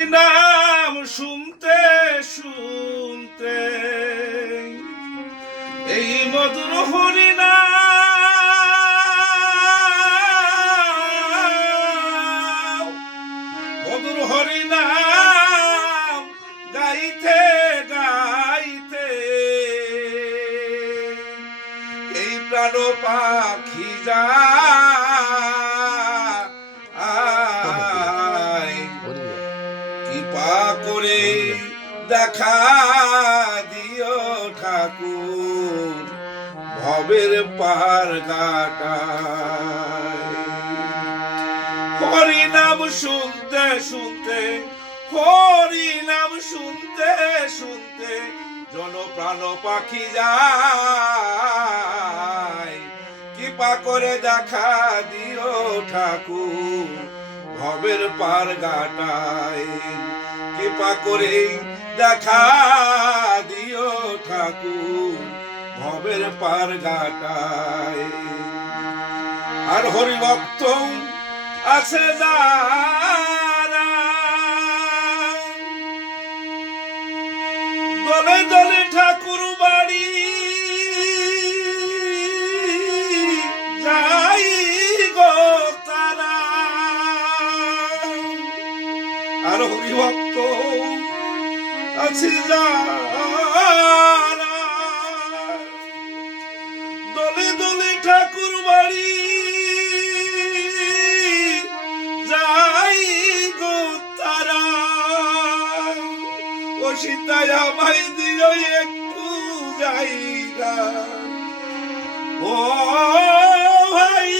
নাম শুনতে শুনতে এই মধুর হরিনাম গাইতে গাইতে এই প্রাণ পাখি কৃপা করে দেখা দিও ঠাকুর ভবের পার ঘাটায়। হরিনাম শুনতে শুনতে হরিনাম শুনতে শুনতে জন প্রাণ পাখি যায়। কৃপা করে দেখা দিও ঠাকুর ভবের পার ঘাটায়। কৃপা করে দেখা দিও ঠাকুর ভবের পার ঘাটায়। আর হরিভক্ত আছে যারা দলে দলে ঠাকুর বাড়ি যাই গো তারা। আর হরিভক্ত আছে যারা দলে দলে ঠাকুর বাড়ি যাই গো তারা। ও সীতায় আমায় দিও একটু জায়গা ও ভাই।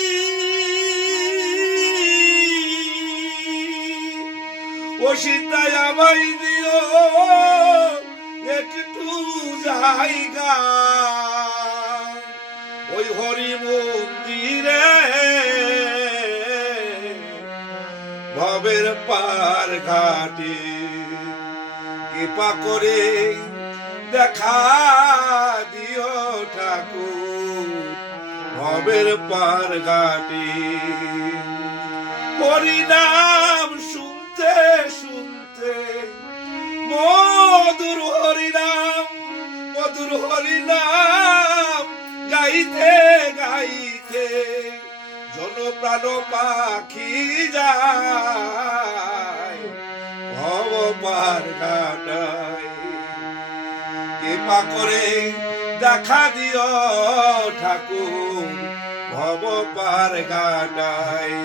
ও সীতায় আমায় দিও একটু জায়গা ওই হরি মন্দিরে ভবের পার ঘাটে। কৃপা করে দেখা দিও ঠাকুর ভবের পার ঘাটে। হরিনাম শুনতে শুনতে মধুর হরিনাম গাইতে গাইতে জন প্রাণ পাখি যায় ভব পার ঘাটায়। কৃপা করে দেখা দিও ঠাকুর ভব পার ঘাটায়।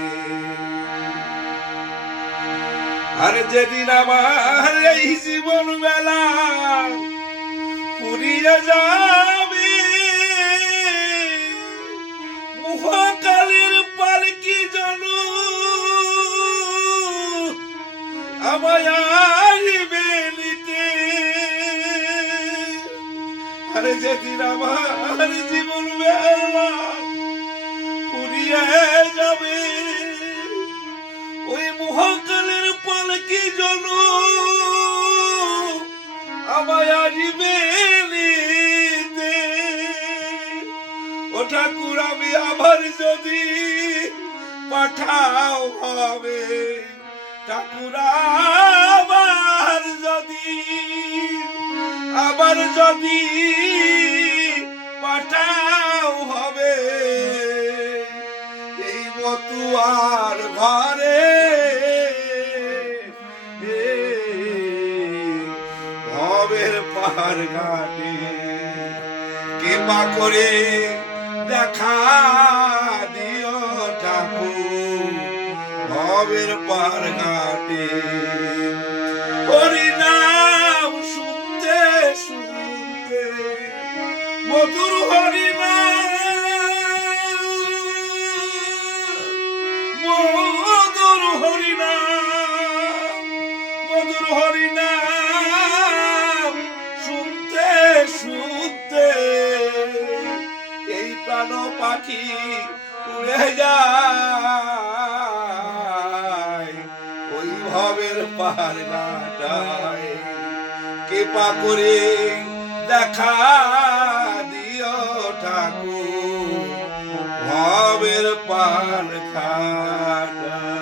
আর যেদিন আমার এই জীবন বেলা পুরিয়ে যাবে মহাকালের পালকি জন আমায় আসবে নিতে। আরে যেদিন আমার জীবন বেলা পুরিয়ে যাবে ওই মহাকালের পালকি জন আমায় আসবে নিতে। ও ঠাকুর আমি আবার যদি পাঠাও হবে ঠাকুর আবার যদি পাঠাও হবে এই মতুয়ার ঘরে ভবের পার ঘাটে। কৃপা করে দেখা দিও ঠাকুর ভবের পার ঘাটে। হরিনাম শুনতে শুনতে মধুর হরিনাম শুনতে শুনতে এই প্রাণ পাখি উড়ে যায় ওই ভবের পার ঘাটায়। কৃপা করে দেখা দিও ঠাকুর ভবের পার ঘাটায়।